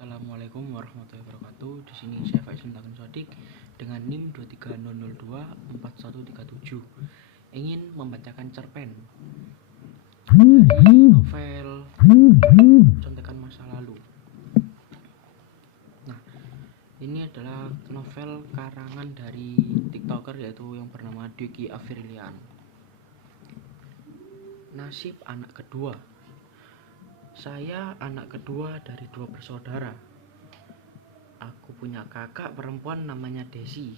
Assalamualaikum warahmatullahi wabarakatuh. Di sini saya Faizul Takin Sodik dengan NIM 230024137 ingin membacakan cerpen dari novel Contekan Masa Lalu. Nah, ini adalah novel karangan dari TikToker yaitu yang bernama Dwiki Afirlian. Nasib anak kedua. Saya anak kedua dari 2 bersaudara. Aku punya kakak perempuan namanya Desi.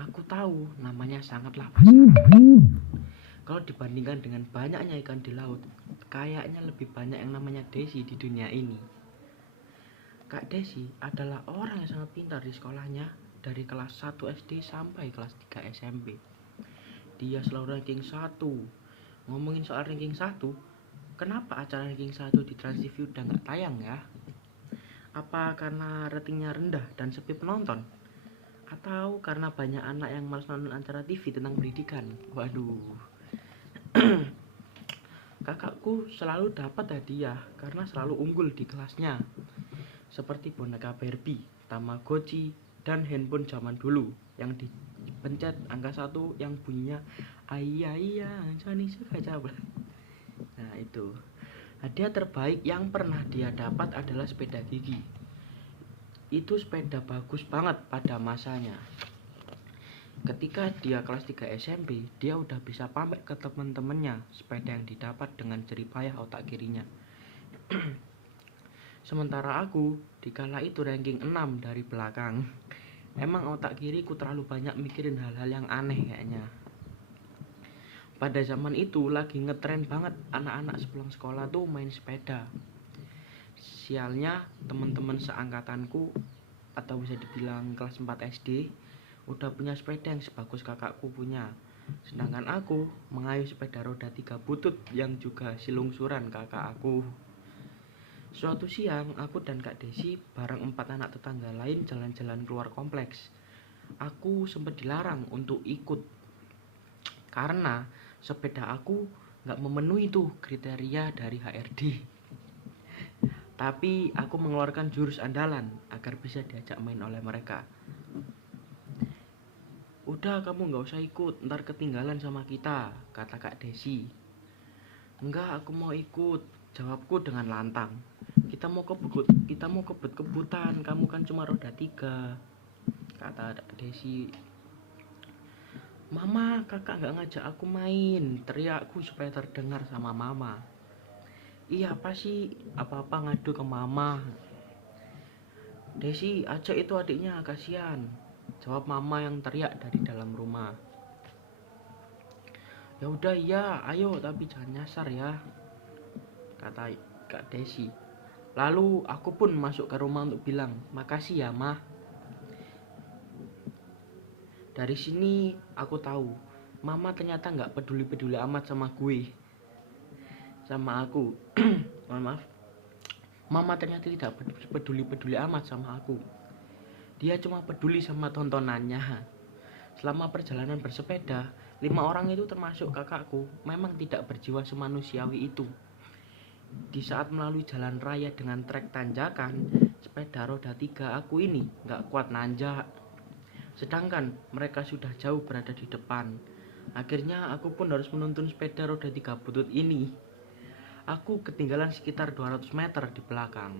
Aku tahu namanya sangatlah pasaran. Kalau dibandingkan dengan banyaknya ikan di laut, kayaknya lebih banyak yang namanya Desi di dunia ini. Kak Desi adalah orang yang sangat pintar di sekolahnya dari kelas 1 SD sampai kelas 3 SMP. Dia selalu ranking 1. Ngomongin soal ranking 1, kenapa acara ranking 1 di Trans TV udah gak tayang ya? Apa karena ratingnya rendah dan sepi penonton? Atau karena banyak anak yang malas nonton acara TV tentang pendidikan? Waduh. Kakakku selalu dapat hadiah karena selalu unggul di kelasnya. Seperti boneka Barbie, Tamagotchi, dan handphone zaman dulu yang dipencet angka 1 yang bunyinya ayah Johnny suka coba. Nah itu. Hadiah terbaik yang pernah dia dapat adalah sepeda gigi. Itu sepeda bagus banget pada masanya. Ketika dia kelas 3 SMP, dia udah bisa pamer ke teman-temannya sepeda yang didapat dengan jeripayah otak kirinya. Sementara aku, dikala itu ranking 6 dari belakang. Emang otak kiriku terlalu banyak mikirin hal-hal yang aneh kayaknya. Pada zaman itu lagi ngetren banget anak-anak sepulang sekolah tuh main sepeda. Sialnya teman-teman seangkatanku atau bisa dibilang kelas 4 SD udah punya sepeda yang sebagus kakakku punya. Sedangkan aku mengayuh sepeda roda 3 butut yang juga silungsuran kakak aku. Suatu siang aku dan Kak Desi bareng 4 anak tetangga lain jalan-jalan keluar kompleks. Aku sempat dilarang untuk ikut karena sepeda aku gak memenuhi tuh kriteria dari HRD. Tapi aku mengeluarkan jurus andalan agar bisa diajak main oleh mereka. Udah kamu gak usah ikut, ntar ketinggalan sama kita, kata Kak Desi. Enggak, aku mau ikut, jawabku dengan lantang. Kita mau kebut-kebutan, kamu kan cuma roda 3, kata Kak Desi. Mama, kakak gak ngajak aku main, teriakku supaya terdengar sama mama. Iya apa sih, apa-apa ngadu ke mama. Desi, ajak itu adiknya, kasihan, jawab mama yang teriak dari dalam rumah. Ya udah iya, ayo tapi jangan nyasar ya, kata Kak Desi. Lalu aku pun masuk ke rumah untuk bilang, makasih ya mah. Dari sini aku tahu, mama ternyata gak peduli-peduli amat sama gue, sama aku. Mohon maaf. Mama ternyata tidak peduli-peduli amat sama aku. Dia cuma peduli sama tontonannya. Selama perjalanan bersepeda, 5 orang itu termasuk kakakku memang tidak berjiwa semanusiawi itu. Di saat melalui jalan raya dengan trek tanjakan, sepeda roda 3 aku ini gak kuat nanjak. Sedangkan mereka sudah jauh berada di depan. Akhirnya aku pun harus menuntun sepeda roda 3 butut ini. Aku ketinggalan sekitar 200 meter di belakang.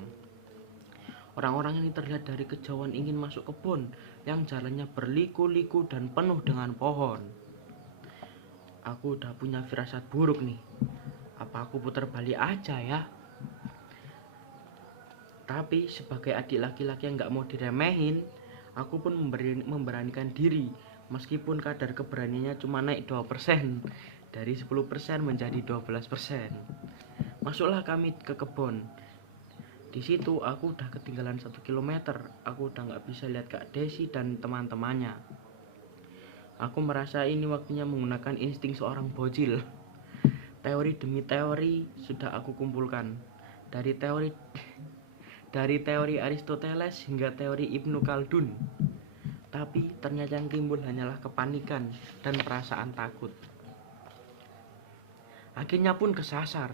Orang-orang ini terlihat dari kejauhan ingin masuk kebun yang jalannya berliku-liku dan penuh dengan pohon. Aku udah punya firasat buruk nih. Apa aku putar balik aja ya? Tapi sebagai adik laki-laki yang gak mau diremehin, aku pun memberanikan diri. Meskipun kadar keberaniannya cuma naik 2%, dari 10% menjadi 12%. Masuklah kami ke kebun. Di situ aku udah ketinggalan 1 kilometer. Aku udah gak bisa lihat Kak Desi dan teman-temannya. Aku merasa ini waktunya menggunakan insting seorang bocil. Teori demi teori sudah aku kumpulkan. Dari teori Aristoteles hingga teori Ibnu Khaldun. Tapi ternyata yang timbul hanyalah kepanikan dan perasaan takut. Akhirnya pun kesasar.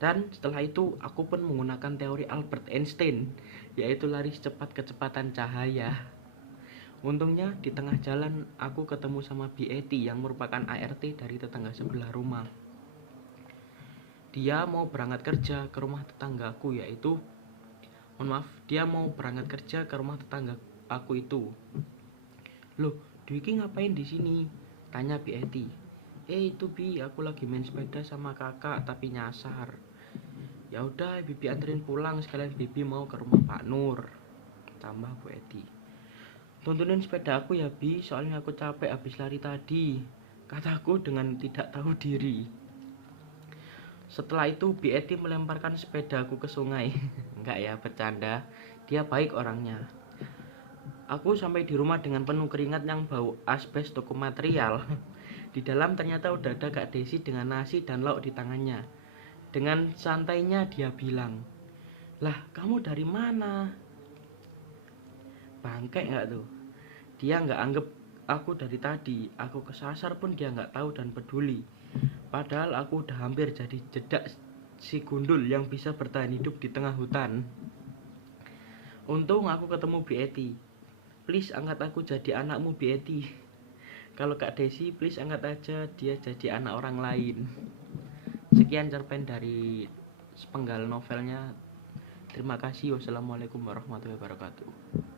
Dan setelah itu aku pun menggunakan teori Albert Einstein, yaitu lari secepat kecepatan cahaya. Untungnya di tengah jalan aku ketemu sama B.A.T yang merupakan ART dari tetangga sebelah rumah. Dia mau berangkat kerja ke rumah tetanggaku dia mau berangkat kerja ke rumah tetangga aku itu. Loh, Dwiki ngapain di sini? Tanya B.A.T. Itu Bi, aku lagi main sepeda sama kakak tapi nyasar. Ya udah, Bibi anterin pulang sekalian Bibi mau ke rumah Pak Nur. Tambah Bu Edi. Tuntunin sepeda aku ya Bi, soalnya aku capek habis lari tadi, kataku dengan tidak tahu diri. Setelah itu Bu Edi melemparkan sepedaku ke sungai. Enggak ya, bercanda. Dia baik orangnya. Aku sampai di rumah dengan penuh keringat yang bau asbes toko material. Di dalam ternyata udah ada Kak Desi dengan nasi dan lauk di tangannya. Dengan santainya dia bilang, "Lah, kamu dari mana?" Bangke nggak tuh? Dia nggak anggap aku dari tadi. Aku kesasar pun dia nggak tahu dan peduli. Padahal aku udah hampir jadi jedak si gundul yang bisa bertahan hidup di tengah hutan. Untung aku ketemu B.A.T. Please angkat aku jadi anakmu B.A.T. Kalau Kak Desi, please angkat aja dia jadi anak orang lain. Sekian cerpen dari sepenggal novelnya. Terima kasih. Wassalamualaikum warahmatullahi wabarakatuh.